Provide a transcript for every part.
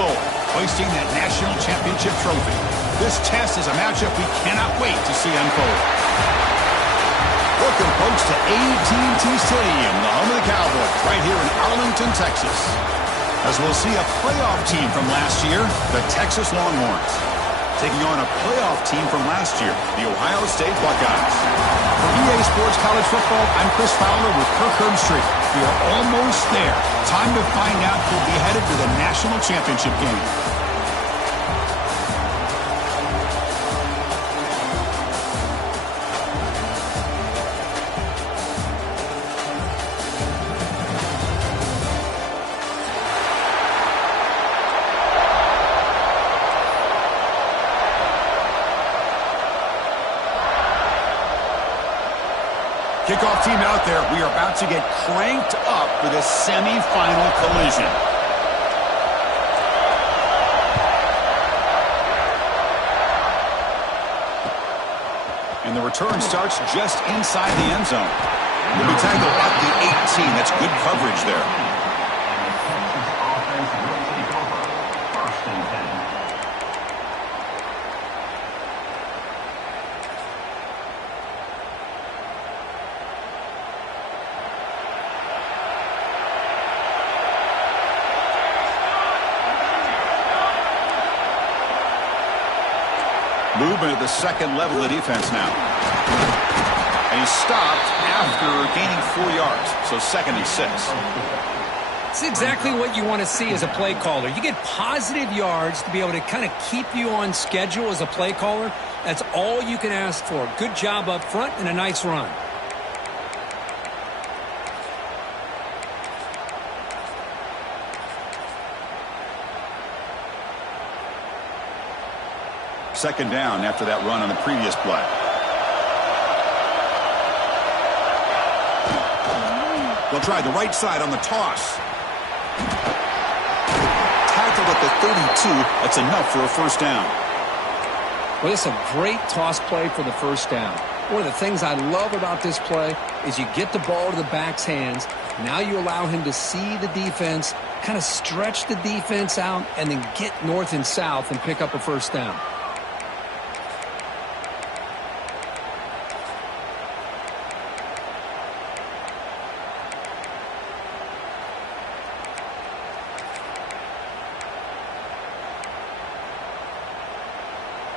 goal, hoisting that national championship trophy. This test is a matchup we cannot wait to see unfold. Welcome, folks, to AT&T Stadium, the home of the Cowboys, right here in Arlington, Texas. As we'll see a playoff team from last year, the Texas Longhorns, taking on a playoff team from last year, the Ohio State Buckeyes. For EA Sports College Football, I'm Chris Fowler with Kirk Herbstreit. We are almost there. Time to find out who'll be headed to the national championship game. Kickoff team out there. We are about to get cranked up for this semifinal collision. And the return starts just inside the end zone. Will be tackled at the 18. That's good coverage there. Movement at the second level of the defense now. And he's stopped after gaining 4 yards. So 2nd and 6. It's exactly what you want to see as a play caller. You get positive yards to be able to kind of keep you on schedule as a play caller. That's all you can ask for. Good job up front and a nice run. Second down after that run on the previous play. They'll try the right side on the toss. Tackled at the 32. That's enough for a first down. Well, it's a great toss play for the first down. One of the things I love about this play is you get the ball to the back's hands. Now you allow him to see the defense, kind of stretch the defense out, and then get north and south and pick up a first down.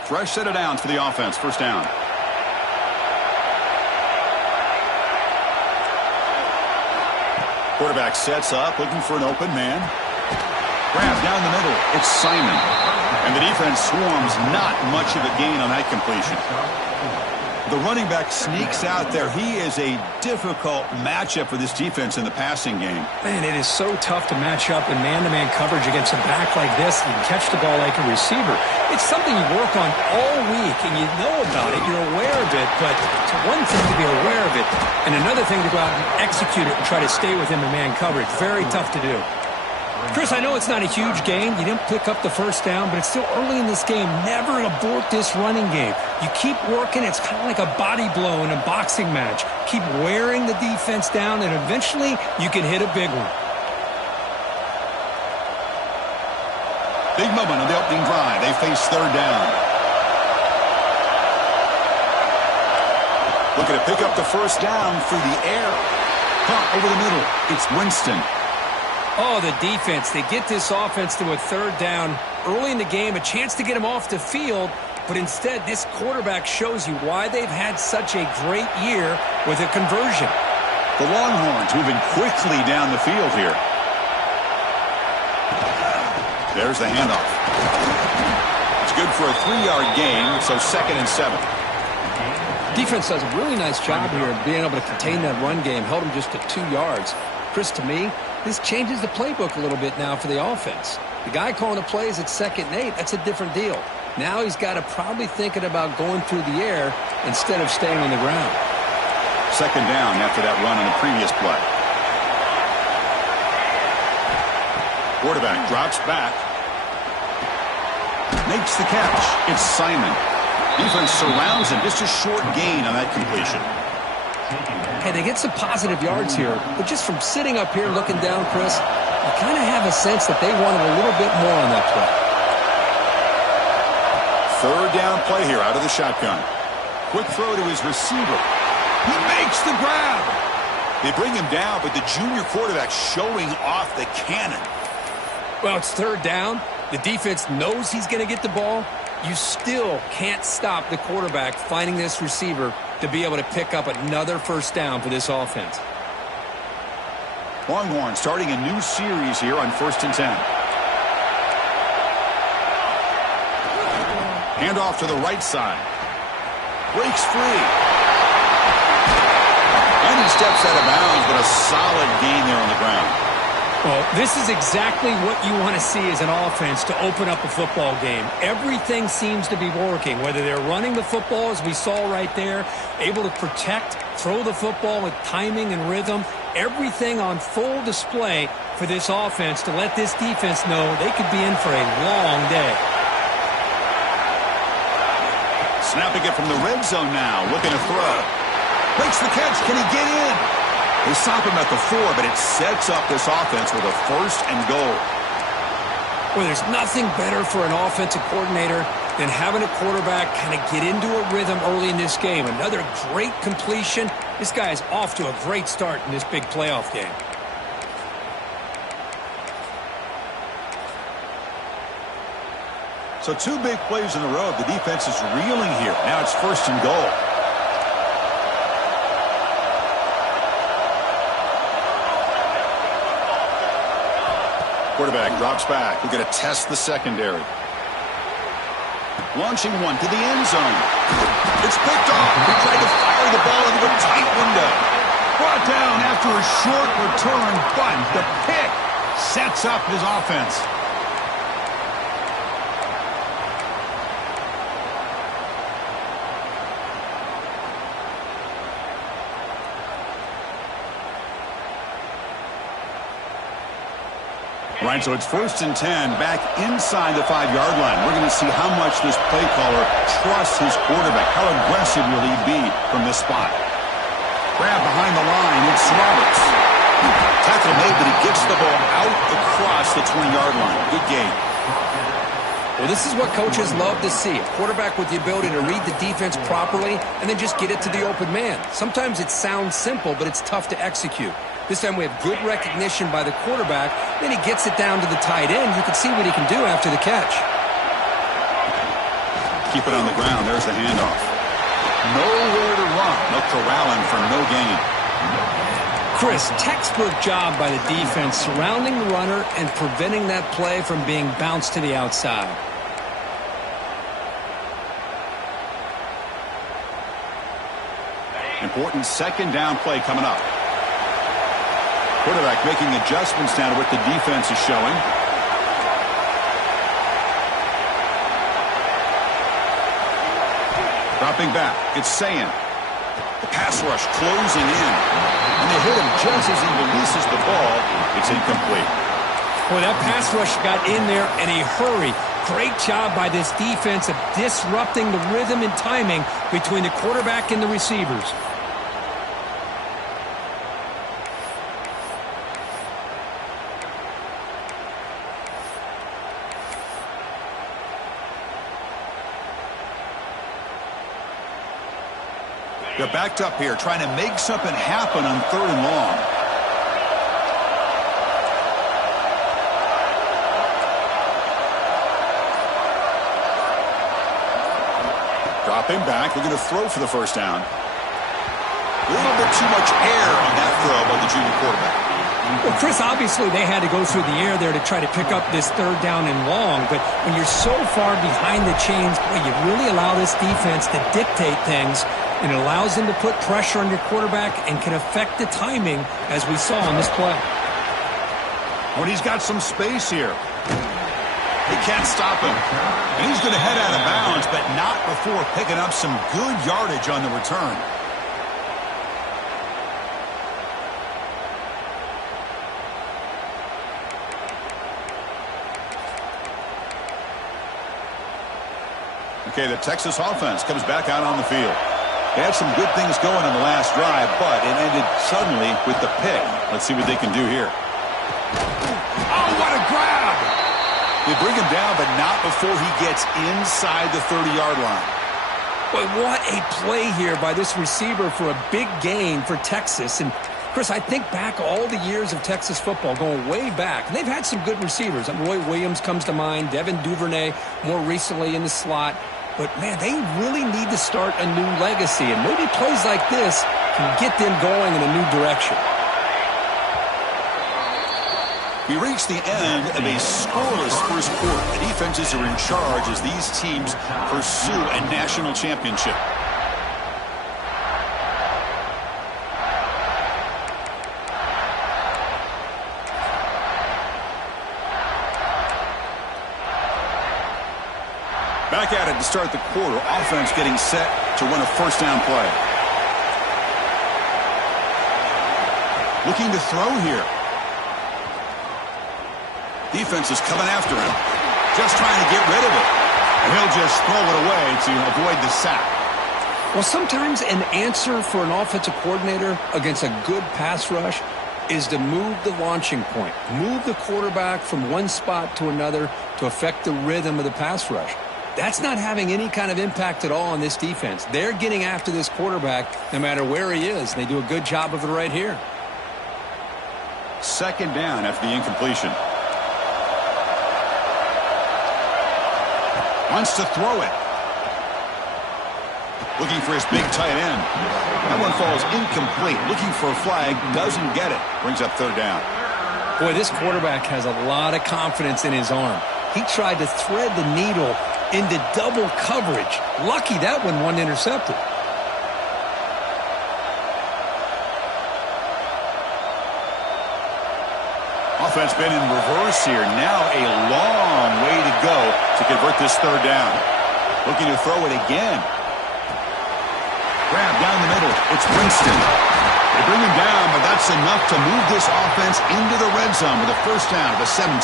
Fresh set of downs for the offense. First down. Quarterback sets up, looking for an open man. Grab down the middle. It's Simon. And the defense swarms. Not much of a gain on that completion. The running back sneaks out there. He is a difficult matchup for this defense in the passing game. Man, it is so tough to match up in man-to-man coverage against a back like this and catch the ball like a receiver. It's something you work on all week, and you know about it. You're aware of it, but it's one thing to be aware of it, and another thing to go out and execute it and try to stay within the man coverage. Very tough to do. Chris, I know it's not a huge game. You didn't pick up the first down, but it's still early in this game. Never abort this running game. You keep working. It's kind of like a body blow in a boxing match. Keep wearing the defense down, and eventually you can hit a big one. Big moment on the opening drive. They face third down. Looking to pick up the first down through the air. Pump over the middle. It's Winston. Oh, the defense. They get this offense to a third down early in the game, a chance to get them off the field, but instead this quarterback shows you why they've had such a great year with a conversion. The Longhorns moving quickly down the field here. There's the handoff. It's good for a 3-yard gain, so 2nd and 7. Defense does a really nice job here of being able to contain that run game, held them just to 2 yards. Chris, to me, this changes the playbook a little bit now for the offense. The guy calling the plays at 2nd and 8, that's a different deal. Now he's got to probably thinking about going through the air instead of staying on the ground. Second down after that run on the previous play. Quarterback drops back. Makes the catch. It's Simon. Defense surrounds him. Just a short gain on that completion. Hey, they get some positive yards here, but just from sitting up here looking down, Chris, you kind of have a sense that they wanted a little bit more on that play. Third down play here out of the shotgun. Quick throw to his receiver. He makes the grab. They bring him down, but the junior quarterback showing off the cannon. Well, it's third down. The defense knows he's going to get the ball. You still can't stop the quarterback finding this receiver to be able to pick up another first down for this offense. Longhorn starting a new series here on 1st and 10. Handoff to the right side. Breaks free. And he steps out of bounds, but a solid gain there on the ground. Well, this is exactly what you want to see as an offense to open up a football game. Everything seems to be working, whether they're running the football, as we saw right there, able to protect, throw the football with timing and rhythm, everything on full display for this offense to let this defense know they could be in for a long day. Snapping it from the red zone now, looking to throw. Makes the catch. Can he get in? They stop him at the 4, but it sets up this offense with a 1st and goal. Well, there's nothing better for an offensive coordinator than having a quarterback kind of get into a rhythm early in this game. Another great completion. This guy is off to a great start in this big playoff game. So 2 big plays in a row. The defense is reeling here. Now it's 1st and goal. Quarterback drops back. We're going to test the secondary. Launching one to the end zone. It's picked off. He tried to fire the ball into a tight window. Brought down after a short return, but the pick sets up his offense. All right, so it's 1st and 10, back inside the 5-yard line. We're going to see how much this play caller trusts his quarterback. How aggressive will he be from this spot? Grab behind the line. It's Roberts. Tackle made, but he gets the ball out across the 20-yard line. Good game. Well, this is what coaches love to see. A quarterback with the ability to read the defense properly and then just get it to the open man. Sometimes it sounds simple, but it's tough to execute. This time we have good recognition by the quarterback. Then he gets it down to the tight end. You can see what he can do after the catch. Keep it on the ground. There's the handoff. Nowhere to run. They'll corral him for no gain. Chris, textbook job by the defense surrounding the runner and preventing that play from being bounced to the outside. Important 2nd down play coming up. Quarterback making adjustments now to what the defense is showing. Dropping back. It's Sayin. The pass rush closing in. And they hit him just as he releases the ball. It's incomplete. Boy, that pass rush got in there in a hurry. Great job by this defense of disrupting the rhythm and timing between the quarterback and the receivers. They're backed up here, trying to make something happen on 3rd and long. Dropping back. They're going to throw for the 1st down. A little bit too much air on that throw by the junior quarterback. Well, Chris, obviously they had to go through the air there to try to pick up this 3rd down and long, but when you're so far behind the chains, boy, you really allow this defense to dictate things, and it allows them to put pressure on your quarterback and can affect the timing, as we saw on this play. When he's got some space here. They can't stop him. And he's going to head out of bounds, but not before picking up some good yardage on the return. Okay, the Texas offense comes back out on the field. They had some good things going in the last drive, but it ended suddenly with the pick. Let's see what they can do here. They bring him down, but not before he gets inside the 30-yard line. Boy, what a play here by this receiver for a big gain for Texas. And, Chris, I think back all the years of Texas football, going way back, and they've had some good receivers. Roy Williams comes to mind, Devin Duvernay more recently in the slot. But, man, they really need to start a new legacy, and maybe plays like this can get them going in a new direction. We reach the end of a scoreless first quarter. The defenses are in charge as these teams pursue a national championship. Back at it to start the quarter. Offense getting set to run a first down play. Looking to throw here. Defense is coming after him. Just trying to get rid of it. And he'll just throw it away to avoid the sack. Well, sometimes an answer for an offensive coordinator against a good pass rush is to move the launching point. Move the quarterback from one spot to another to affect the rhythm of the pass rush. That's not having any kind of impact at all on this defense. They're getting after this quarterback no matter where he is. They do a good job of it right here. Second down after the incompletion. Wants to throw it. Looking for his big tight end. That one falls incomplete. Looking for a flag. Doesn't get it. Brings up third down. Boy, this quarterback has a lot of confidence in his arm. He tried to thread the needle into double coverage. Lucky that one wasn't intercepted. Offense been in reverse here. Now a long way to go to convert this third down. Looking to throw it again. Grab down the middle. It's Winston. They bring him down, but that's enough to move this offense into the red zone with a first down at the 17.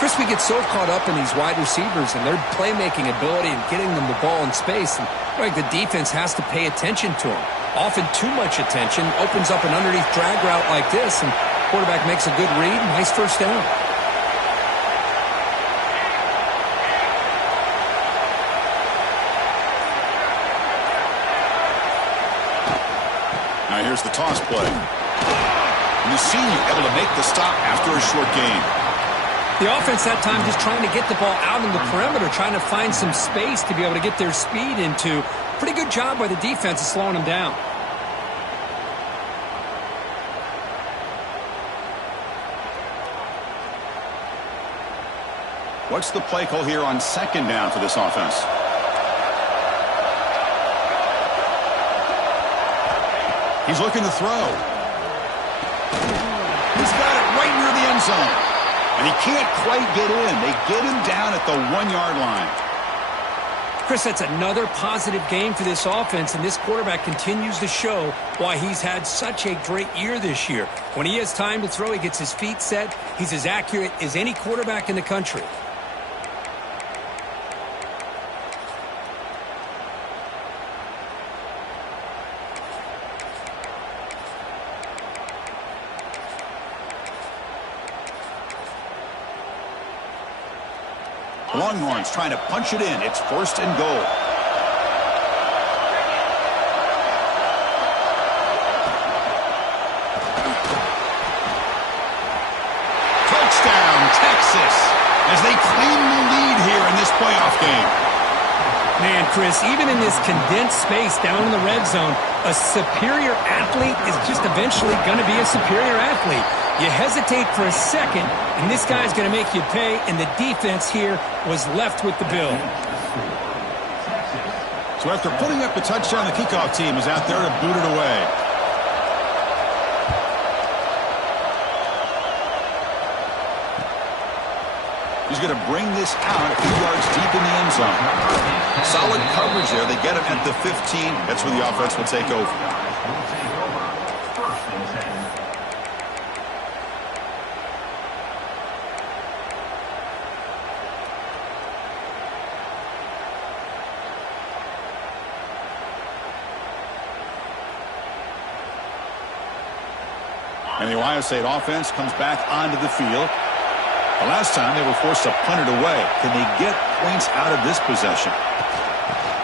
Chris, we get so caught up in these wide receivers and their playmaking ability and getting them the ball in space. And the defense has to pay attention to them. Often too much attention opens up an underneath drag route like this, and quarterback makes a good read. Nice first down. Now here's the toss play. And the senior able to make the stop after a short gain. The offense that time just trying to get the ball out in the perimeter, trying to find some space to be able to get their speed into. Pretty good job by the defense of slowing them down. What's the play call here on second down for this offense? He's looking to throw. He's got it right near the end zone. And he can't quite get in. They get him down at the 1-yard line. Chris, that's another positive game for this offense, and this quarterback continues to show why he's had such a great year this year. When he has time to throw, he gets his feet set. He's as accurate as any quarterback in the country. Longhorns trying to punch it in. It's first and goal. Touchdown, Texas, as they claim the lead here in this playoff game. Man, Chris, even in this condensed space down in the red zone, a superior athlete is just eventually going to be a superior athlete. You hesitate for a second, and this guy's going to make you pay, and the defense here was left with the bill. So after putting up the touchdown, the kickoff team is out there to boot it away. He's going to bring this out a few yards deep in the end zone. Solid coverage there. They get him at the 15. That's where the offense will take over. And the Ohio State offense comes back onto the field. The last time they were forced to punt it away. Can they get points out of this possession?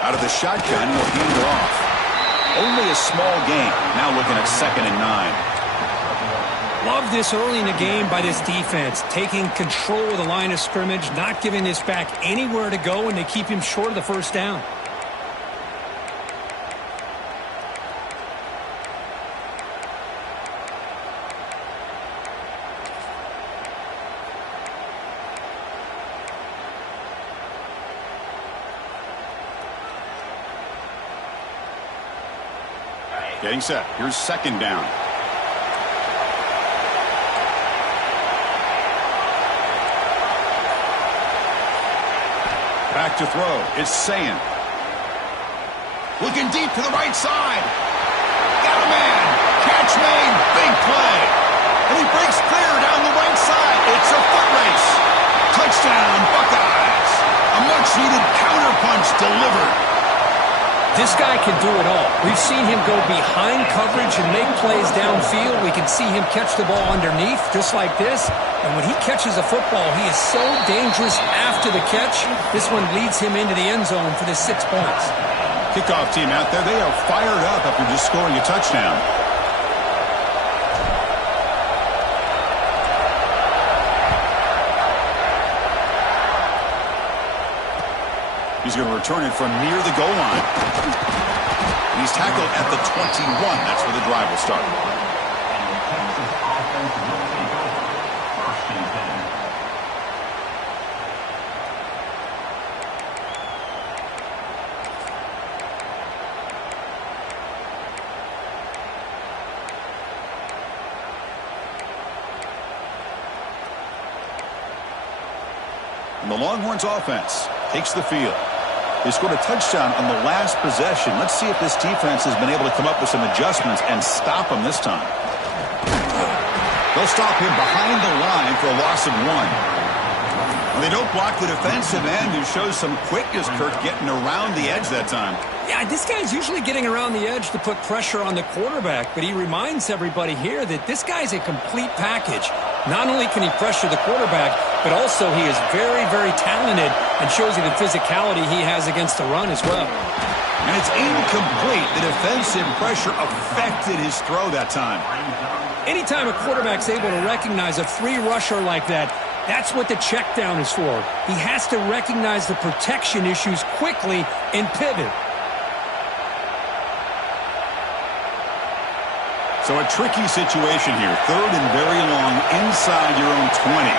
Out of the shotgun, he'll hand it off. Only a small gain. Now looking at 2nd and 9. Love this early in the game by this defense. Taking control of the line of scrimmage, not giving this back anywhere to go, and they keep him short of the first down. Getting set. Here's 2nd down. Back to throw. It's Sayin. Looking deep to the right side. Got a man. Catch made. Big play. And he breaks clear down the right side. It's a foot race. Touchdown, Buckeyes. A much-needed counterpunch delivered. This guy can do it all. We've seen him go behind coverage and make plays downfield. We can see him catch the ball underneath, just like this. And when he catches a football, he is so dangerous after the catch. This one leads him into the end zone for the 6 points. Kickoff team out there, they are fired up after just scoring a touchdown. He's going to return it from near the goal line. And he's tackled at the 21. That's where the drive will start. And the Longhorns offense takes the field. They scored a touchdown on the last possession. Let's see if this defense has been able to come up with some adjustments and stop them this time. They'll stop him behind the line for a loss of 1. Well, they don't block the defensive end, who shows some quickness, Kirk, getting around the edge that time. Yeah, this guy's usually getting around the edge to put pressure on the quarterback, but he reminds everybody here that this guy's a complete package. Not only can he pressure the quarterback, but also he is very, very talented and shows you the physicality he has against the run as well. And it's incomplete. The defensive pressure affected his throw that time. Anytime a quarterback's able to recognize a free rusher like that, that's what the check down is for. He has to recognize the protection issues quickly and pivot. So a tricky situation here. 3rd and very long inside your own 20.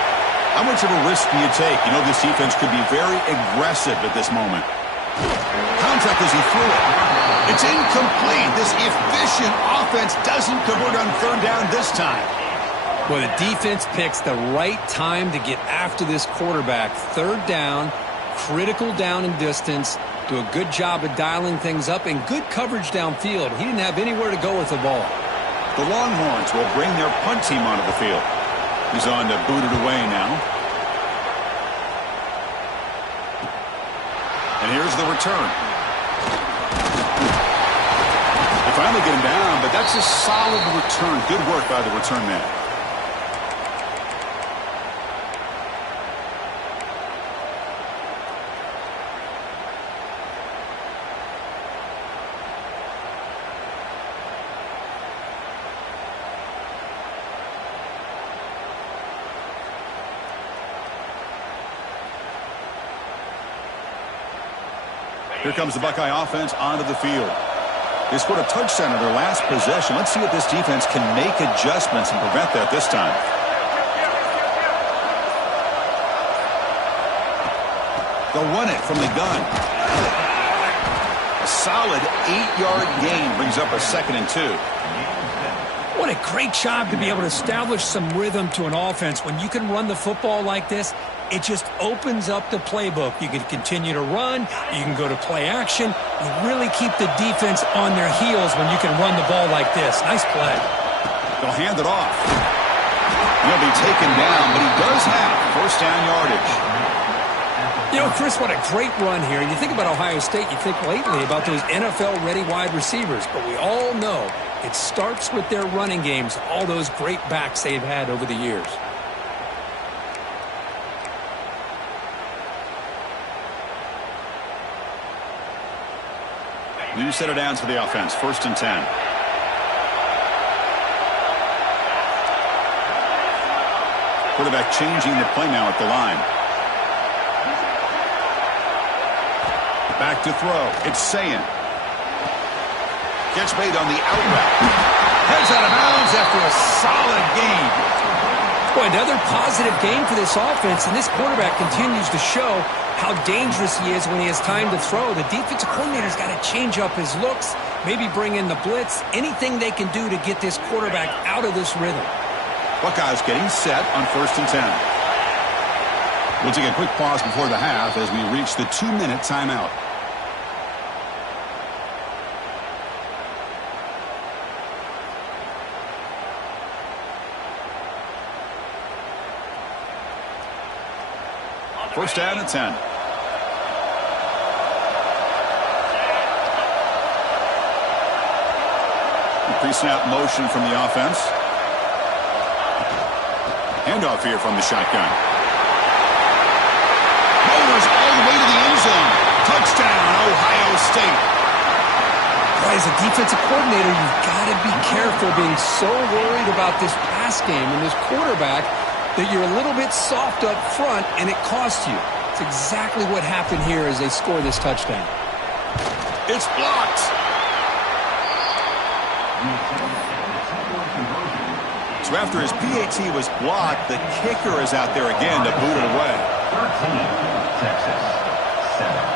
How much of a risk do you take? You know this defense could be very aggressive at this moment. Contact as he threw it. It's incomplete. This efficient offense doesn't convert on 3rd down this time. Well, the defense picks the right time to get after this quarterback. 3rd down, critical down and distance. Do a good job of dialing things up and good coverage downfield. He didn't have anywhere to go with the ball. The Longhorns will bring their punt team onto the field. He's on to boot it away now. And here's the return. They finally get him down, but that's a solid return. Good work by the return man. Here comes the Buckeye offense onto the field. They scored a touchdown in their last possession. Let's see if this defense can make adjustments and prevent that this time. They'll run it from the gun. A solid 8-yard gain brings up a 2nd and 2. What a great job to be able to establish some rhythm to an offense. When you can run the football like this, it just opens up the playbook. You can continue to run. You can go to play action. You really keep the defense on their heels when you can run the ball like this. Nice play. They'll hand it off. He'll be taken down, but he does have 1st down yardage. You know, Chris, what a great run here. And you think about Ohio State, you think lately about those NFL-ready wide receivers. But we all know it starts with their running games, all those great backs they've had over the years. New set of downs for the offense. 1st and 10. Quarterback changing the play now at the line. Back to throw. It's Sayin. Gets made on the out route. Heads out of bounds after a solid game. Boy, another positive game for this offense, and this quarterback continues to show how dangerous he is when he has time to throw. The defensive coordinator's got to change up his looks, maybe bring in the blitz, anything they can do to get this quarterback out of this rhythm. Buckeyes getting set on 1st and 10. We'll take a quick pause before the half as we reach the 2-minute timeout. First down and 10. Pre-snap motion from the offense. Handoff here from the shotgun. Bowlers all the way to the end zone. Touchdown, Ohio State. Boy, as a defensive coordinator, you've got to be careful being so worried about this pass game and this quarterback that you're a little bit soft up front and it costs you. It's exactly what happened here as they score this touchdown. It's blocked. So after his PAT was blocked, the kicker is out there again to boot it away. 13, Texas, 7.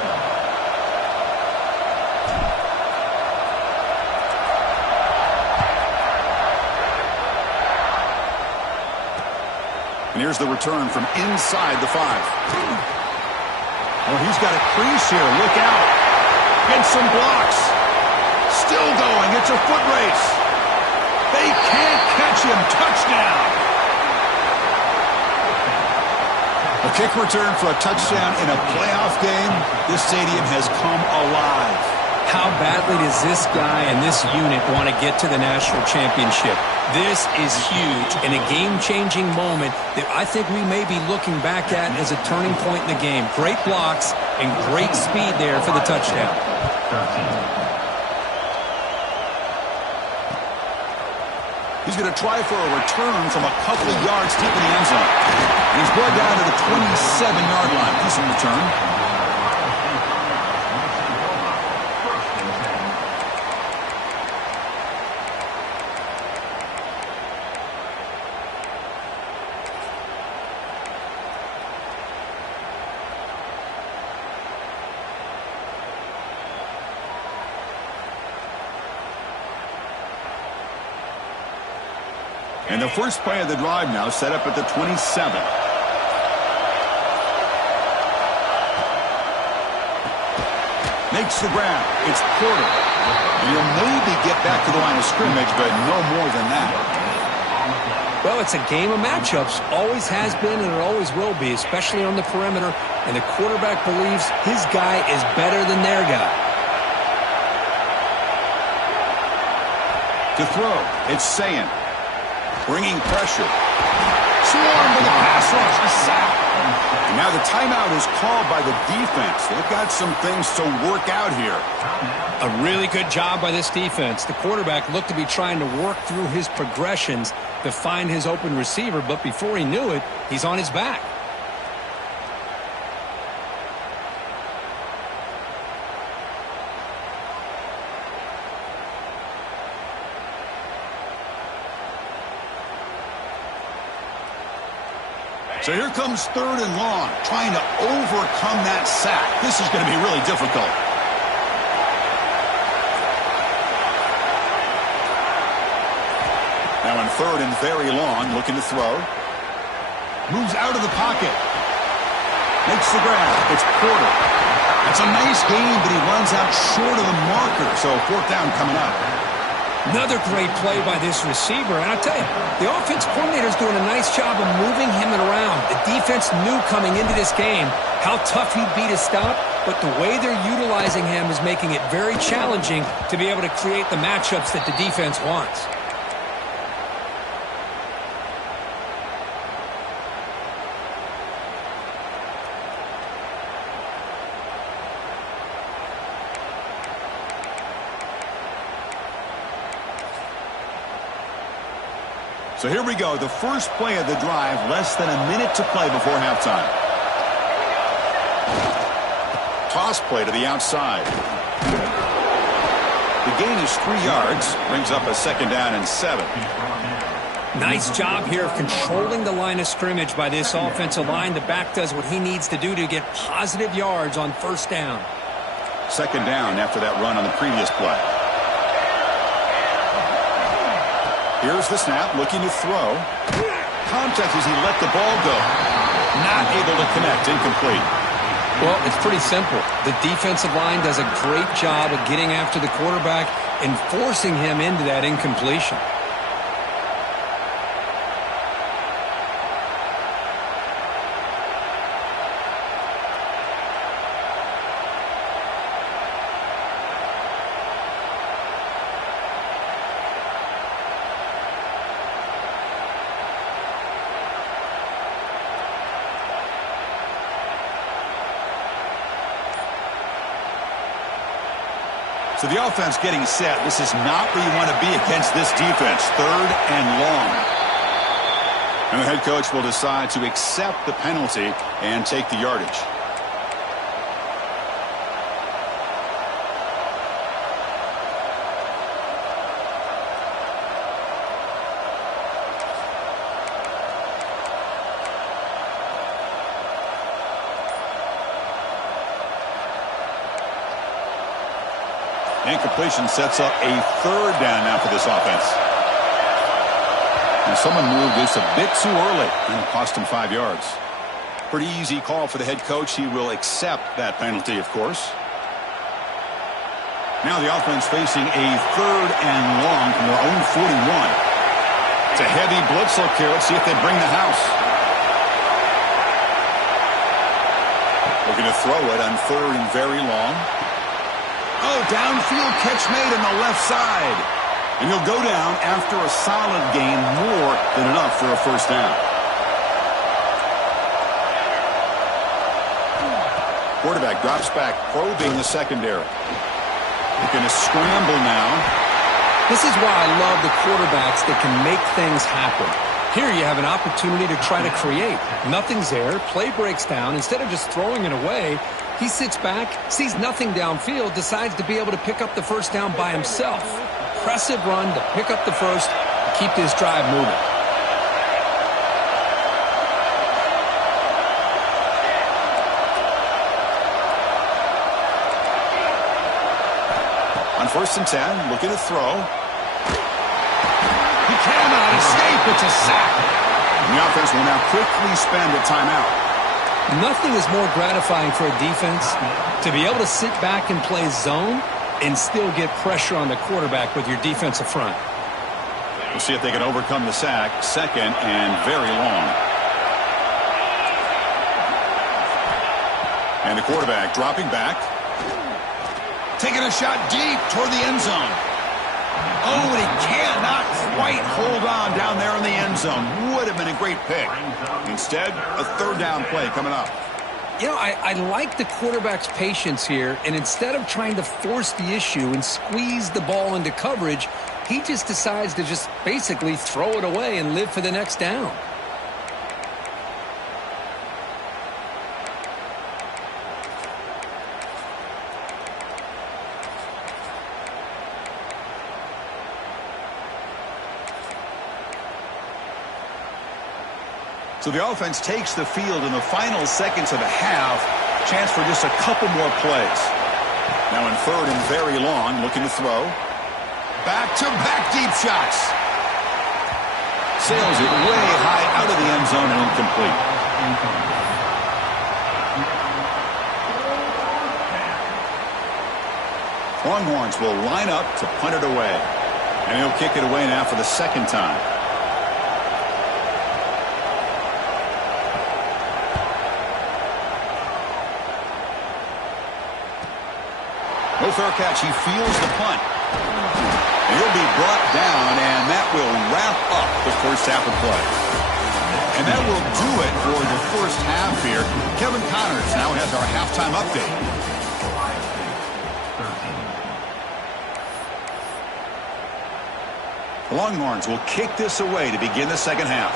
And here's the return from inside the 5. Well, he's got a crease here. Look out. Gets some blocks. Still going. It's a foot race. They can't catch him. Touchdown. A kick return for a touchdown in a playoff game. This stadium has come alive. How badly does this guy and this unit want to get to the national championship? This is huge and a game-changing moment that I think we may be looking back at as a turning point in the game. Great blocks and great speed there for the touchdown. 13. He's going to try for a return from a couple of yards deep in the end zone. And he's brought down to the 27-yard line. Decent return. And the first play of the drive now set up at the 27. Makes the grab. It's Porter. And he'll maybe get back to the line of scrimmage, but no more than that. Well, it's a game of matchups. Always has been and it always will be, especially on the perimeter. And the quarterback believes his guy is better than their guy. To throw, it's Sayin. Bringing pressure. Swarm to the pass rush. A sack. And now the timeout is called by the defense. They've got some things to work out here. A really good job by this defense. The quarterback looked to be trying to work through his progressions to find his open receiver, but before he knew it, he's on his back. So here comes 3rd and long, trying to overcome that sack. This is going to be really difficult. Now in 3rd and very long, looking to throw. Moves out of the pocket. Makes the grab. It's Porter. That's a nice game, but he runs out short of the marker. So 4th down coming up. Another great play by this receiver. And I'll tell you, the offense coordinator is doing a nice job of moving him around. The defense knew coming into this game how tough he'd be to stop, but the way they're utilizing him is making it very challenging to be able to create the matchups that the defense wants. So here we go, the first play of the drive, less than a minute to play before halftime. Toss play to the outside. The gain is 3 yards, brings up a 2nd down and 7. Nice job here of controlling the line of scrimmage by this offensive line. The back does what he needs to do to get positive yards on 1st down. 2nd down after that run on the previous play. Here's the snap, looking to throw. Contact as he let the ball go. Not able to connect, incomplete. Well, it's pretty simple. The defensive line does a great job of getting after the quarterback and forcing him into that incompletion. So the offense getting set. This is not where you want to be against this defense. 3rd and long. And the head coach will decide to accept the penalty and take the yardage. Incompletion sets up a 3rd down now for this offense. And someone moved this a bit too early, and it cost him 5 yards. Pretty easy call for the head coach. He will accept that penalty, of course. Now the offense facing a 3rd and long from their own 41. It's a heavy blitz look here. Let's see if they bring the house. Looking to throw it on 3rd and very long. Oh, downfield catch made on the left side. And he'll go down after a solid gain, more than enough for a 1st down. Quarterback drops back, probing the secondary. Looking to scramble now. This is why I love the quarterbacks that can make things happen. Here you have an opportunity to try to create. Nothing's there. Play breaks down. Instead of just throwing it away, he sits back, sees nothing downfield, decides to be able to pick up the 1st down by himself. Impressive run to pick up the 1st, keep this drive moving. On 1st and 10, looking to throw. He cannot escape. It's a sack. And the offense will now quickly spend a timeout. Nothing is more gratifying for a defense to be able to sit back and play zone and still get pressure on the quarterback with your defensive front. We'll see if they can overcome the sack. 2nd and very long. And the quarterback dropping back. Taking a shot deep toward the end zone. Oh, and he cannot quite hold on down there in the end zone. Would have been a great pick. Instead, a 3rd down play coming up. You know, I like the quarterback's patience here, and instead of trying to force the issue and squeeze the ball into coverage, he just decides to just basically throw it away and live for the next down. So the offense takes the field in the final seconds of the half. Chance for just a couple more plays. Now in 3rd and very long, looking to throw. Back-to-back deep shots. Sails it way high out of the end zone and incomplete. Longhorns will line up to punt it away. And he'll kick it away now for the 2nd time. No fair catch. He feels the punt. And he'll be brought down, and that will wrap up the 1st half of play. And that will do it for the 1st half here. Kevin Connors now has our halftime update. The Longhorns will kick this away to begin the second half.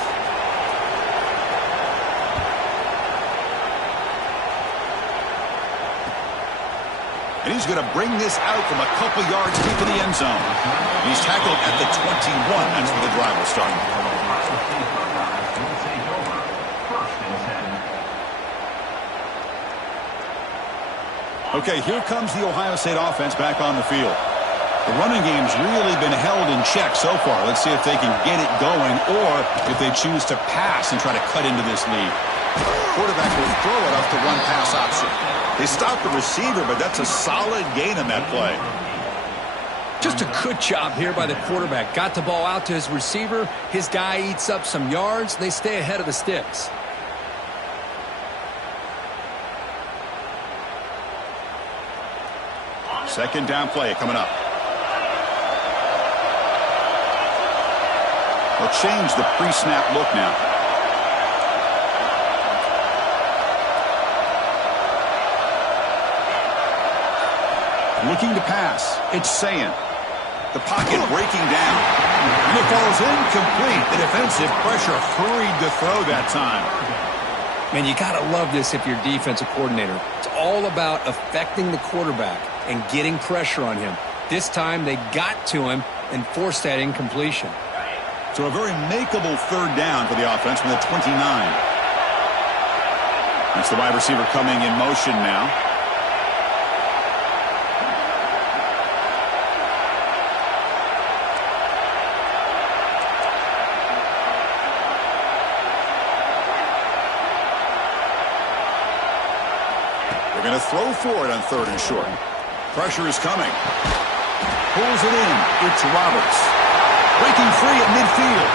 And he's going to bring this out from a couple yards deep in the end zone. He's tackled at the 21. That's where the drive will start. Okay, here comes the Ohio State offense back on the field. The running game's really been held in check so far. Let's see if they can get it going or if they choose to pass and try to cut into this lead. Quarterback will throw it off the run-pass option. They stopped the receiver, but that's a solid gain on that play. Just a good job here by the quarterback. Got the ball out to his receiver. His guy eats up some yards. They stay ahead of the sticks. Second down play coming up. They'll change the pre-snap look now. Looking to pass. It's Sayin. The pocket breaking down. And the ball is incomplete. The defensive pressure hurried to throw that time. Man, you got to love this if you're a defensive coordinator. It's all about affecting the quarterback and getting pressure on him. This time they got to him and forced that incompletion. So a very makeable third down for the offense from the 29. That's the wide receiver coming in motion now. They're going to throw for it on third and short. Pressure is coming. Pulls it in. It's Roberts. Breaking free at midfield.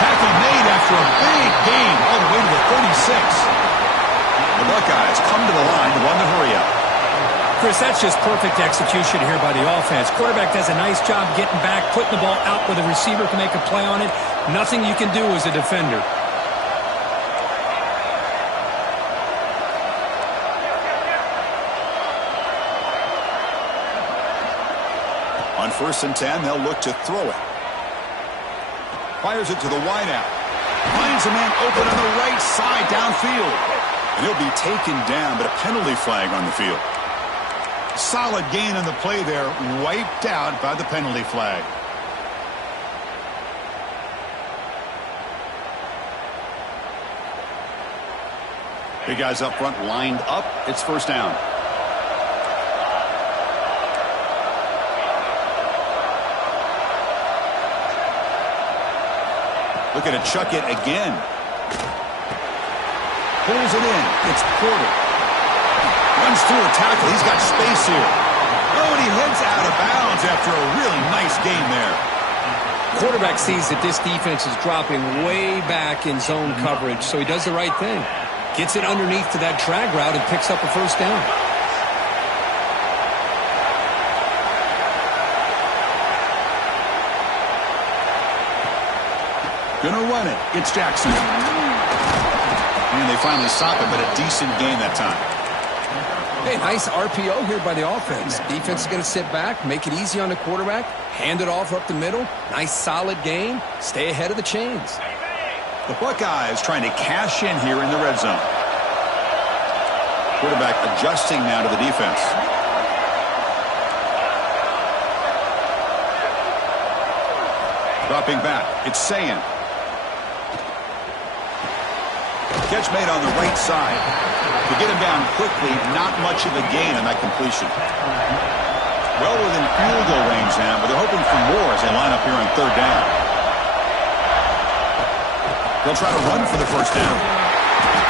Tackle made after a big gain all the way to the 36. The Buckeyes come to the line to run the hurry up. Chris, that's just perfect execution here by the offense. Quarterback does a nice job getting back, putting the ball out where the receiver can make a play on it. Nothing you can do as a defender. On 1st and 10, they'll look to throw it. Fires it to the wideout. Finds a man open on the right side downfield. And he'll be taken down, but a penalty flag on the field. Solid gain on the play there, wiped out by the penalty flag. Big guys up front lined up. It's first down. Looking to chuck it again. Pulls it in. It's Porter. Runs through a tackle. He's got space here. Oh, and he heads out of bounds after a really nice game there. Quarterback sees that this defense is dropping way back in zone coverage, so he does the right thing. Gets it underneath to that drag route and picks up a first down. Gonna run it. It's Jackson. And they finally stop it, but a decent gain that time. Hey, nice RPO here by the offense. Defense is going to sit back, make it easy on the quarterback, hand it off up the middle. Nice solid gain. Stay ahead of the chains. The Buckeyes trying to cash in here in the red zone. Quarterback adjusting now to the defense. Dropping back. It's Sayin. Catch made on the right side. To get him down quickly, not much of a gain on that completion. Well within field goal range now, but they're hoping for more as they line up here on third down. They'll try to run for the first down.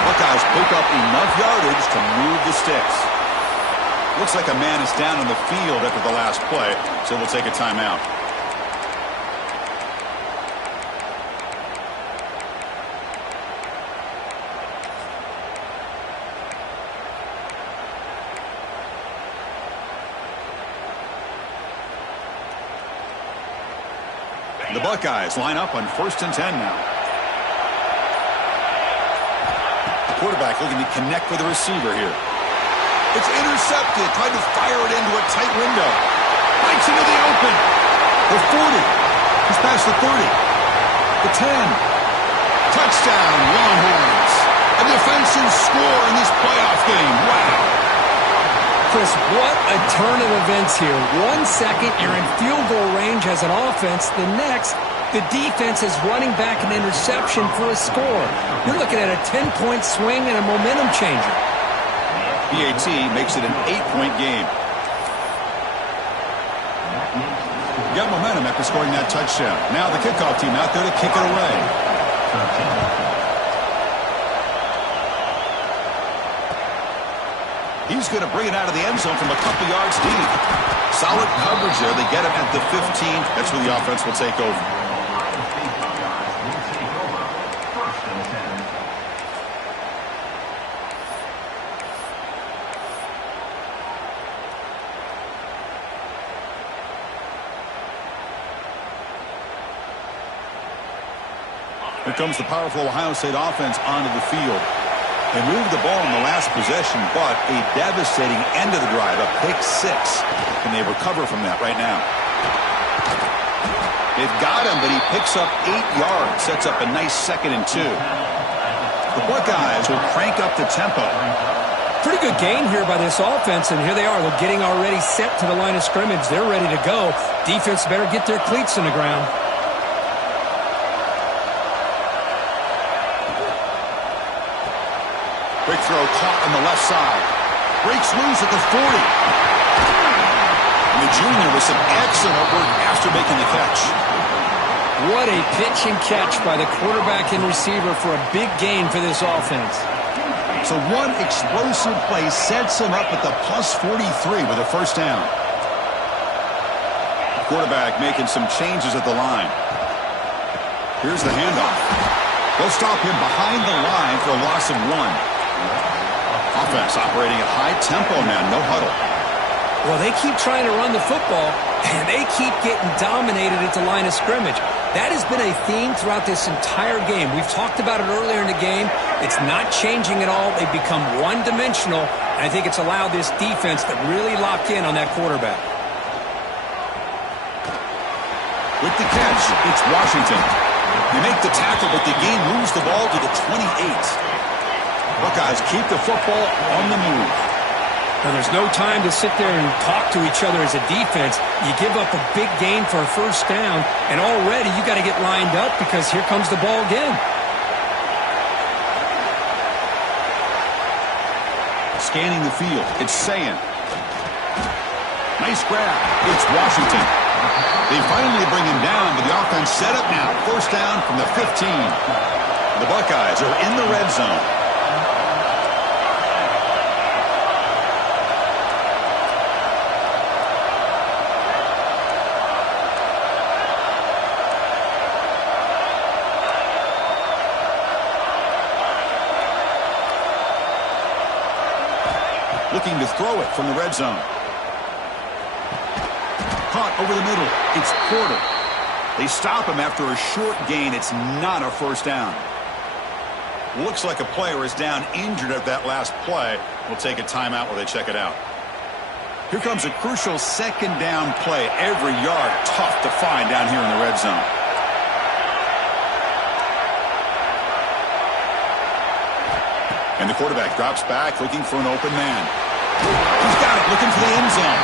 Buckeyes pick up enough yardage to move the sticks. Looks like a man is down on the field after the last play, so we'll take a timeout. The Buckeyes line up on 1st and 10 now. The quarterback looking to connect with the receiver here. It's intercepted. Tried to fire it into a tight window. Bites into the open. The 40. He's past the 30. The 10. Touchdown, Longhorns. A defensive score in this playoff game. Wow. Chris, what a turn of events here. 1 second, you're in field goal range as an offense. The next, the defense is running back an interception for a score. You're looking at a 10-point swing and a momentum changer. PAT makes it an 8-point game. Got momentum after scoring that touchdown. Now the kickoff team out there to kick it away. He's going to bring it out of the end zone from a couple yards deep. Solid coverage there. They get him at the 15. That's where the offense will take over. Here comes the powerful Ohio State offense onto the field. They moved the ball in the last possession, but a devastating end of the drive, a pick 6. Can they recover from that right now? They've got him, but he picks up 8 yards, sets up a nice 2nd and 2. The Buckeyes will crank up the tempo. Pretty good game here by this offense, and here they are. They're getting already set to the line of scrimmage. They're ready to go. Defense better get their cleats in the ground. Quick throw caught on the left side. Breaks loose at the 40. And the junior with some excellent work after making the catch. What a pitch and catch by the quarterback and receiver for a big gain for this offense. So one explosive play sets him up at the plus 43 with a first down. Quarterback making some changes at the line. Here's the handoff. They'll stop him behind the line for a loss of 1. Offense operating at high tempo now, no huddle. Well, they keep trying to run the football, and they keep getting dominated at the line of scrimmage. That has been a theme throughout this entire game. We've talked about it earlier in the game. It's not changing at all. They've become one-dimensional, and I think it's allowed this defense to really lock in on that quarterback. With the catch, it's Washington. They make the tackle, but the game moves the ball to the 28. Buckeyes keep the football on the move. Now, there's no time to sit there and talk to each other as a defense. You give up a big gain for a first down, and already you got to get lined up because here comes the ball again. Scanning the field, it's Sayin. Nice grab. It's Washington. They finally bring him down, but the offense set up now. First down from the 15. The Buckeyes are in the red zone. Looking to throw it from the red zone. Caught over the middle. It's Porter. They stop him after a short gain. It's not a first down. Looks like a player is down injured at that last play. We'll take a timeout while they check it out. Here comes a crucial second down play. Every yard tough to find down here in the red zone. And the quarterback drops back looking for an open man. He's got it, looking for the end zone.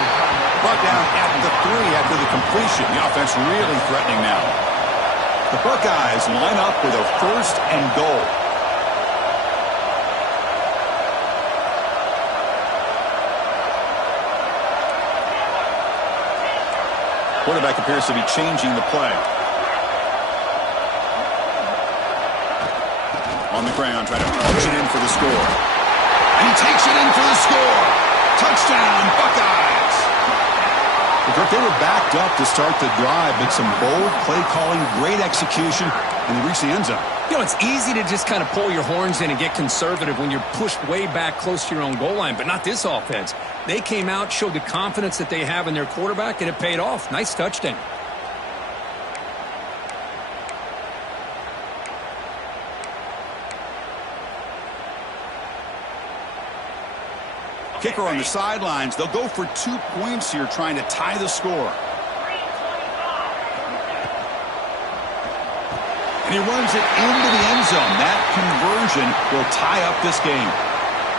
Brought down at the 3 after the completion. The offense really threatening now. The Buckeyes line up with a 1st and goal. Quarterback appears to be changing the play. On the ground, trying to punch it in for the score. And he takes it in for the score. Touchdown, Buckeyes. They were backed up to start the drive, but some bold play calling, great execution, and they reached the end zone. You know, it's easy to just kind of pull your horns in and get conservative when you're pushed way back close to your own goal line, but not this offense. They came out, showed the confidence that they have in their quarterback, and it paid off. Nice touchdown. Kicker on the sidelines. They'll go for 2 points here, trying to tie the score. And he runs it into the end zone. That conversion will tie up this game.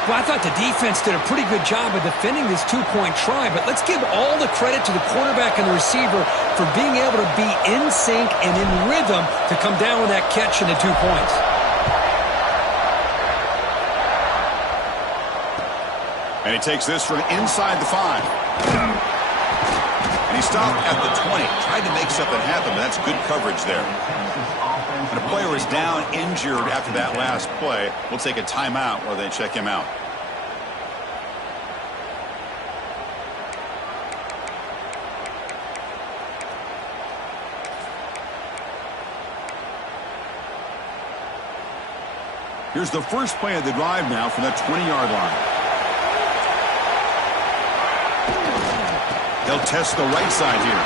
Well, I thought the defense did a pretty good job of defending this two-point try, but let's give all the credit to the quarterback and the receiver for being able to be in sync and in rhythm to come down with that catch and the 2 points. And he takes this from inside the 5. And he stopped at the 20. Tried to make something happen, but that's good coverage there. And a player is down injured after that last play. We'll take a timeout while they check him out. Here's the first play of the drive now from the 20-yard line. They'll test the right side here.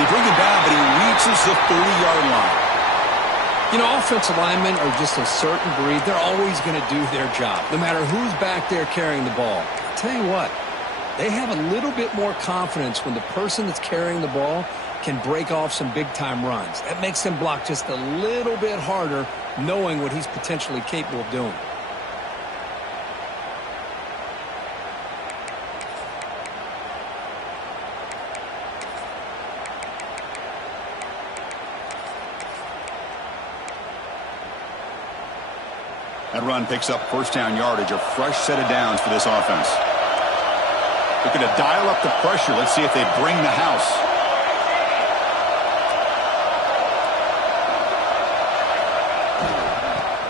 He brings it down, but he reaches the 30-yard line. You know, offensive linemen are just a certain breed. They're always going to do their job, no matter who's back there carrying the ball. I'll tell you what, they have a little bit more confidence when the person that's carrying the ball can break off some big-time runs. That makes them block just a little bit harder, knowing what he's potentially capable of doing. That run picks up first down yardage, a fresh set of downs for this offense. Looking to dial up the pressure. Let's see if they bring the house.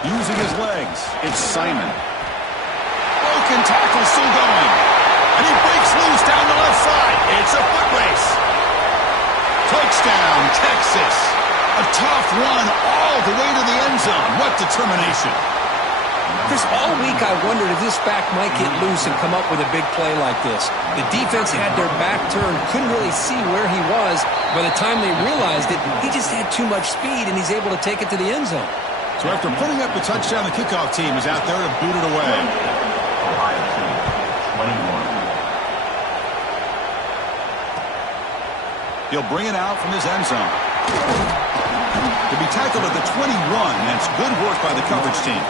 Using his legs, it's Simon. Broken tackle still going. And he breaks loose down the left side. It's a foot race. Touchdown, Texas. A tough run all the way to the end zone. What determination. Chris, all week I wondered if this back might get loose and come up with a big play like this. The defense had their back turned, couldn't really see where he was. By the time they realized it, he just had too much speed, and he's able to take it to the end zone. So after putting up the touchdown, the kickoff team is out there to boot it away. Ohio State, 21. He'll bring it out from his end zone. To be tackled at the 21, that's good work by the coverage team.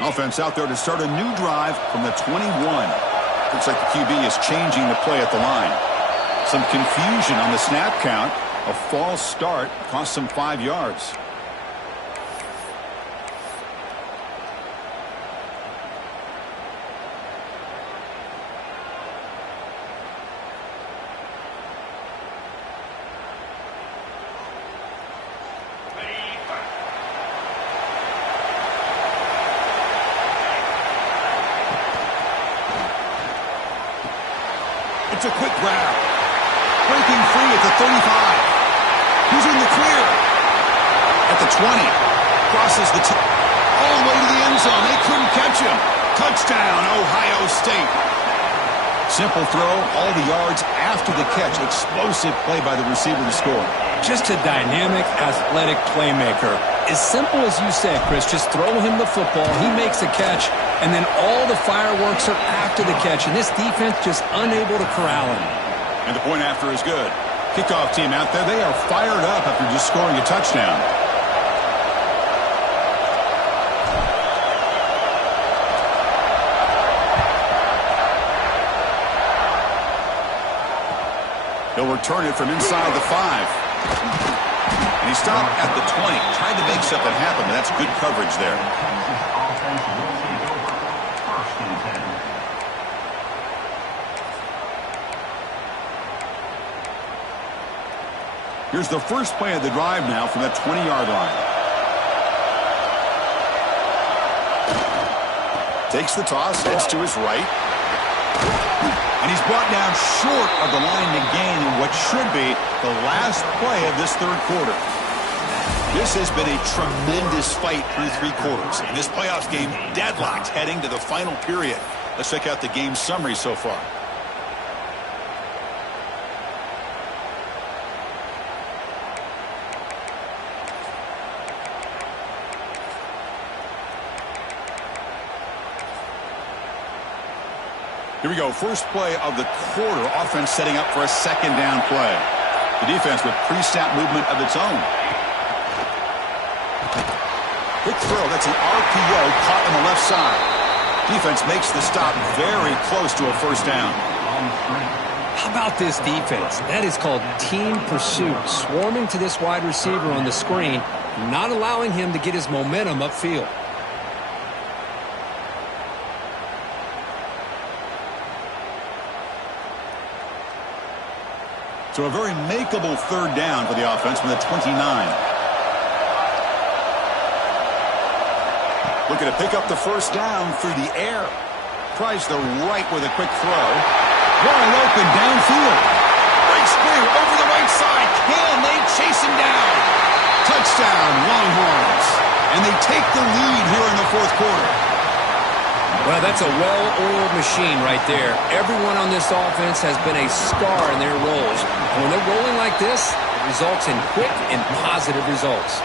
Offense out there to start a new drive from the 21. Looks like the QB is changing the play at the line. Some confusion on the snap count. A false start cost them 5 yards. It's a quick grab. Breaking free at the 35. He's in the clear. At the 20. Crosses the all the way to the end zone. They couldn't catch him. Touchdown, Ohio State. Simple throw, all the yards after the catch. Explosive play by the receiver to score. Just a dynamic, athletic playmaker. As simple as you said, Chris, just throw him the football, he makes the catch, and then all the fireworks are after the catch, and this defense just unable to corral him. And the point after is good. Kickoff team out there, they are fired up after just scoring a touchdown. He'll return it from inside the 5. And he stopped at the 20. Tried to make something happen, but that's good coverage there. Here's the first play of the drive now from the 20-yard line. Takes the toss, heads to his right. And he's brought down short of the line to gain in what should be the last play of this third quarter. This has been a tremendous fight through 3 quarters. In this playoffs game, deadlocked heading to the final period. Let's check out the game summary so far. Here we go. First play of the quarter. Offense setting up for a second down play. The defense with pre-snap movement of its own. Quick throw. That's an RPO caught on the left side. Defense makes the stop very close to a first down. How about this defense? That is called team pursuit. Swarming to this wide receiver on the screen, not allowing him to get his momentum upfield. So a very makeable third down for the offense from the 29. Looking to pick up the first down through the air. Tries the right with a quick throw. Wide open downfield. Breaks through over the right side. Can they chase him down? Touchdown, Longhorns. And they take the lead here in the fourth quarter. Well, that's a well-oiled machine right there. Everyone on this offense has been a star in their roles. And when they're rolling like this, it results in quick and positive results.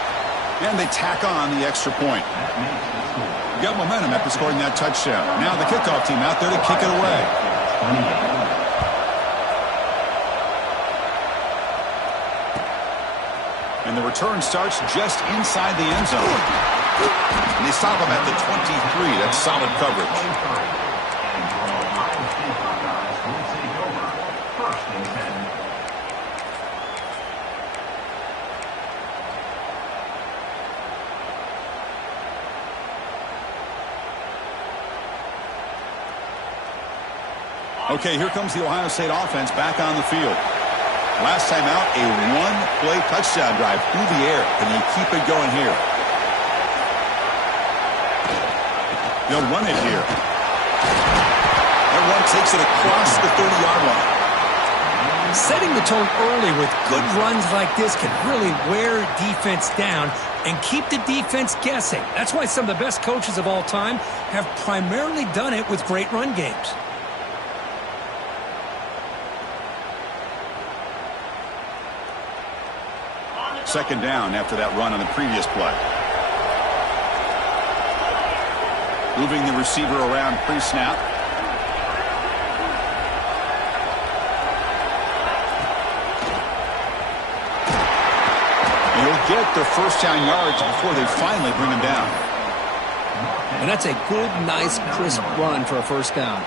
And they tack on the extra point. Got momentum after scoring that touchdown. Now the kickoff team out there to kick it away. And the return starts just inside the end zone. And they stop him at the 23. That's solid coverage. Okay, here comes the Ohio State offense back on the field. Last time out, a one-play touchdown drive through the air. Can you keep it going here? They'll run it here. That one takes it across the 30-yard line. Setting the tone early with good runs like this can really wear defense down and keep the defense guessing. That's why some of the best coaches of all time have primarily done it with great run games. Second down after that run on the previous play. Moving the receiver around pre-snap. He'll get the first down yards before they finally bring him down. And that's a good, nice, crisp run for a first down.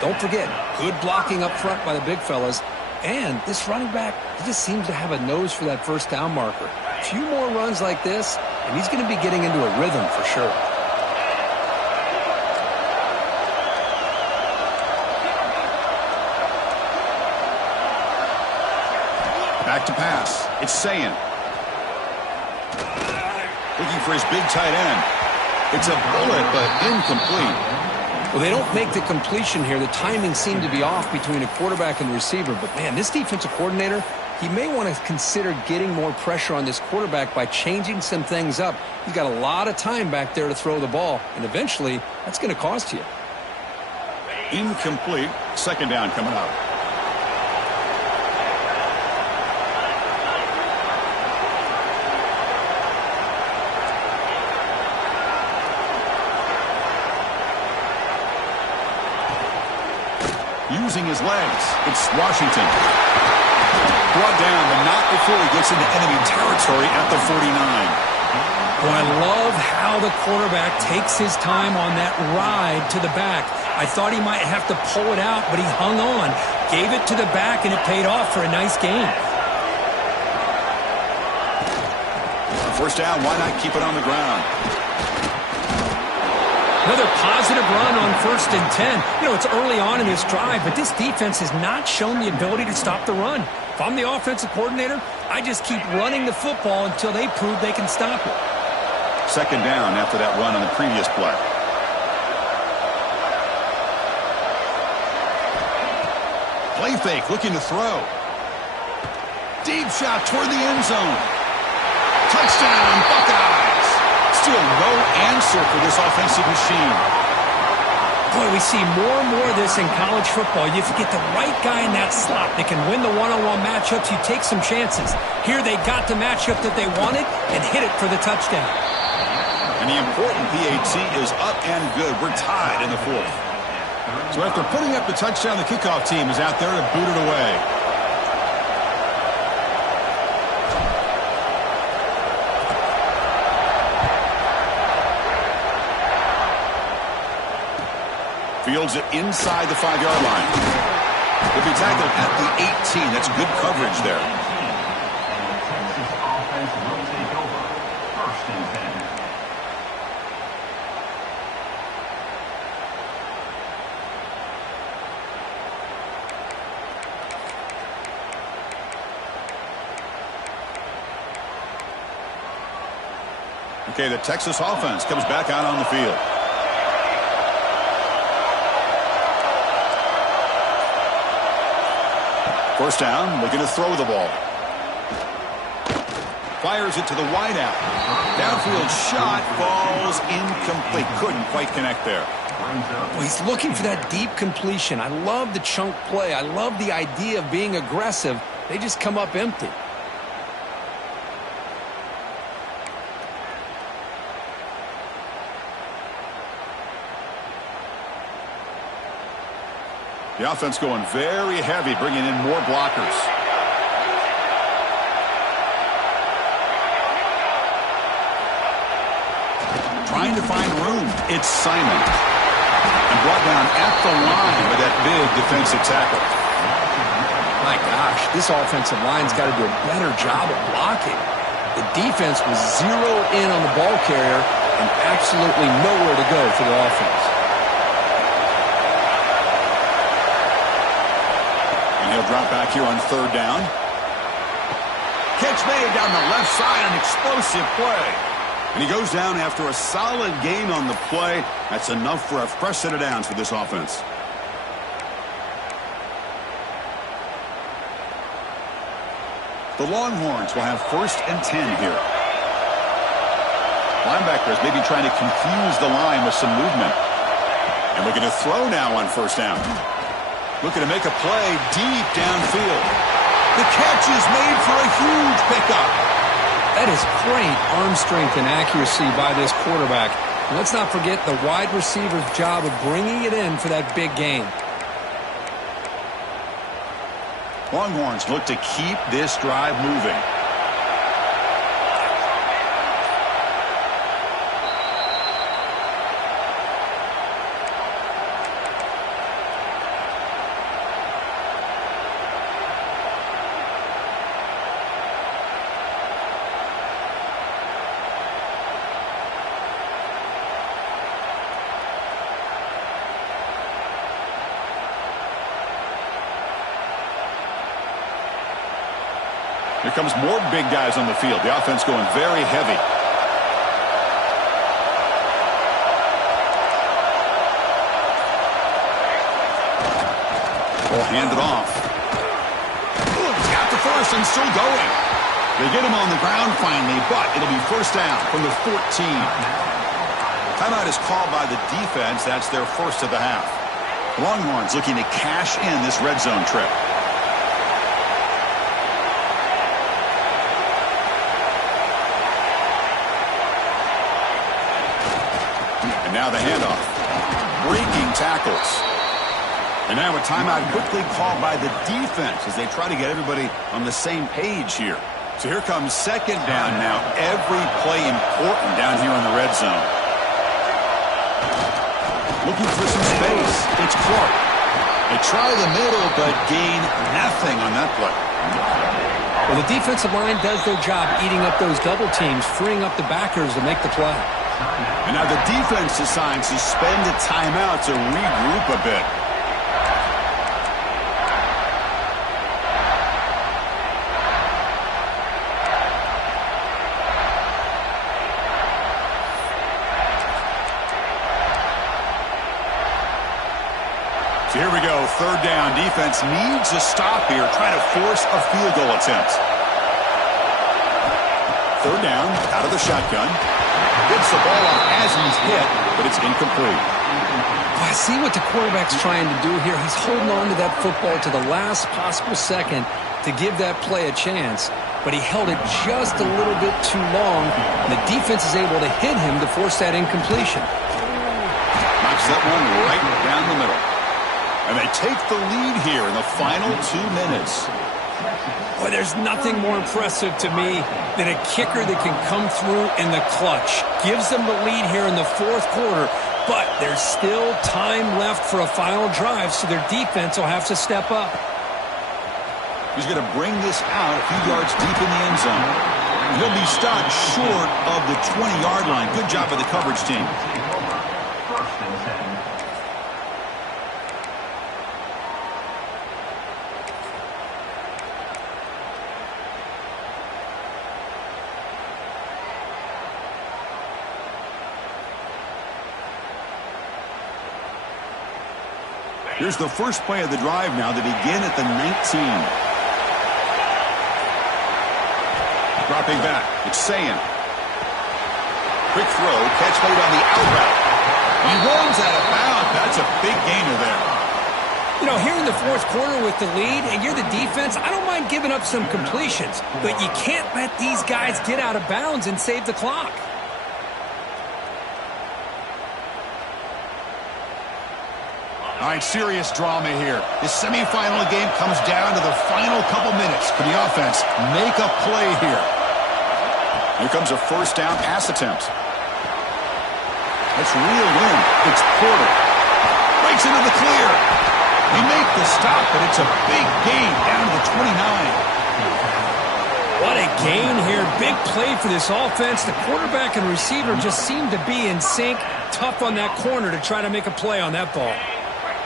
Don't forget, good blocking up front by the big fellas. And this running back, he just seems to have a nose for that first down marker. A few more runs like this, and he's going to be getting into a rhythm for sure. Back to pass. It's Sayin. Looking for his big tight end. It's a bullet, but incomplete. Well, they don't make the completion here. The timing seemed to be off between a quarterback and the receiver. But, man, this defensive coordinator, he may want to consider getting more pressure on this quarterback by changing some things up. He's got a lot of time back there to throw the ball, and eventually that's going to cost you. Incomplete. Second down coming up. Using his legs, it's Washington. Brought down, but not before he gets into enemy territory at the 49. Well, I love how the quarterback takes his time on that ride to the back. I thought he might have to pull it out, but he hung on, gave it to the back, and it paid off for a nice gain. First down, why not keep it on the ground? Another positive run on 1st and 10. You know, it's early on in this drive, but this defense has not shown the ability to stop the run. If I'm the offensive coordinator, I just keep running the football until they prove they can stop it. Second down after that run on the previous play. Play fake, looking to throw. Deep shot toward the end zone. Touchdown, Buckeyes. Still no answer for this offensive machine. Boy, we see more and more of this in college football. If you get the right guy in that slot that can win the one-on-one matchups, you take some chances. Here they got the matchup that they wanted and hit it for the touchdown. And the important PAT is up and good. We're tied in the fourth. So after putting up the touchdown, the kickoff team is out there to boot it away. Fields it inside the 5-yard line. He'll be tackled at the 18. That's good coverage there. Texas offense will take over. 1st and 10. Okay, the Texas offense comes back out on the field. First down, looking to throw the ball. Fires it to the wideout. Downfield shot falls incomplete. Couldn't quite connect there. Well, he's looking for that deep completion. I love the chunk play. I love the idea of being aggressive. They just come up empty. The offense going very heavy, bringing in more blockers. Trying to find room. It's Simon. And brought down at the line with that big defensive tackle. My gosh, this offensive line's got to do a better job of blocking. The defense was zeroed in on the ball carrier and absolutely nowhere to go for the offense. He'll drop back here on 3rd down. Catch made down the left side, an explosive play. And he goes down after a solid gain on the play. That's enough for a fresh set of downs for this offense. The Longhorns will have 1st and 10 here. Linebackers maybe trying to confuse the line with some movement. And looking to throw now on 1st down. Looking to make a play deep downfield. The catch is made for a huge pickup. That is great arm strength and accuracy by this quarterback. And let's not forget the wide receiver's job of bringing it in for that big gain. Longhorns look to keep this drive moving. Here comes more big guys on the field. The offense going very heavy. Will hand it off. Ooh, he's got the first and still going. They get him on the ground finally, but it'll be 1st down from the 14. Timeout is called by the defense. That's their 1st of the half. Longhorns looking to cash in this red zone trip. Now the handoff. Breaking tackles. And now a timeout quickly called by the defense as they try to get everybody on the same page here. So here comes 2nd down now. Every play important down here in the red zone. Looking for some space. It's Clark. They try the middle but gain nothing on that play. Well, the defensive line does their job eating up those double teams, freeing up the backers to make the play. And now the defense decides to spend a timeout to regroup a bit. So here we go, 3rd down. Defense needs a stop here, trying to force a field goal attempt. Third down, out of the shotgun. Gets the ball off as he's hit, but it's incomplete. I see what the quarterback's trying to do here. He's holding on to that football to the last possible second to give that play a chance, but he held it just a little bit too long, and the defense is able to hit him to force that incompletion. Knocks that one right down the middle. And they take the lead here in the final 2 minutes. Boy, there's nothing more impressive to me than a kicker that can come through in the clutch. Gives them the lead here in the fourth quarter, but there's still time left for a final drive, so their defense will have to step up. He's going to bring this out a few yards deep in the end zone. He'll be stopped short of the 20-yard line. Good job by the coverage team. First and 10. Here's the first play of the drive now. They begin at the 19. Dropping back, it's Sayan. Quick throw, catch made on the out route. He runs out of bounds. That's a big gainer there. You know, here in the fourth quarter with the lead, and you're the defense, I don't mind giving up some completions, but you can't let these guys get out of bounds and save the clock. All right, serious drama here. This semifinal game comes down to the final couple minutes. Can the offense make a play here? Here comes a first down pass attempt. That's reeled in. It's Porter. Breaks into the clear. He made the stop, but it's a big gain down to the 29. What a gain here. Big play for this offense. The quarterback and receiver just seem to be in sync. Tough on that corner to try to make a play on that ball.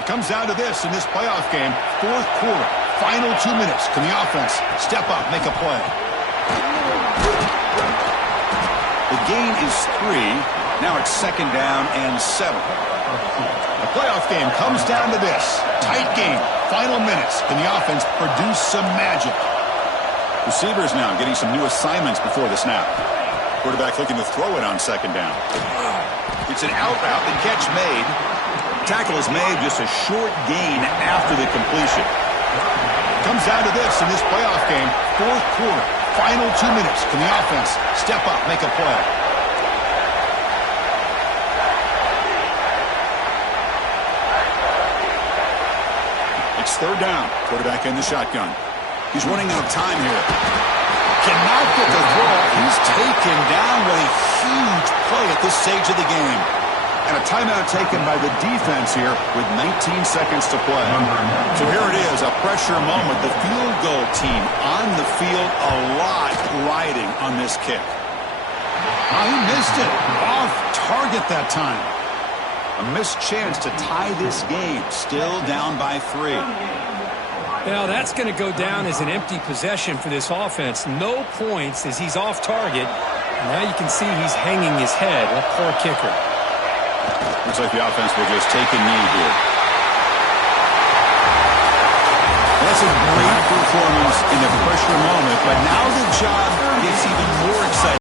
It comes down to this in this playoff game. Fourth quarter, final 2 minutes. Can the offense step up, make a play? The gain is 3. Now it's second down and 7. The playoff game comes down to this. Tight game, final minutes. Can the offense produce some magic? Receivers now getting some new assignments before the snap. Quarterback looking to throw it on second down. It's an out route, the catch made. Tackle is made, just a short gain after the completion. It comes down to this in this playoff game. Fourth quarter, final 2 minutes. Can the offense step up, make a play? It's third down. Quarterback in the shotgun. He's running out of time here. Cannot get the throw. He's taken down with a huge play at this stage of the game. And a timeout taken by the defense here with 19 seconds to play. So here it is, a pressure moment. The field goal team on the field, a lot riding on this kick. Oh, he missed it. Off target that time. A missed chance to tie this game. Still down by 3. Well, that's going to go down as an empty possession for this offense. No points as he's off target. And now you can see he's hanging his head. What poor kicker. Looks like the offense will just take a knee here. That's a great performance in the pressure moment, but now the job gets even more exciting.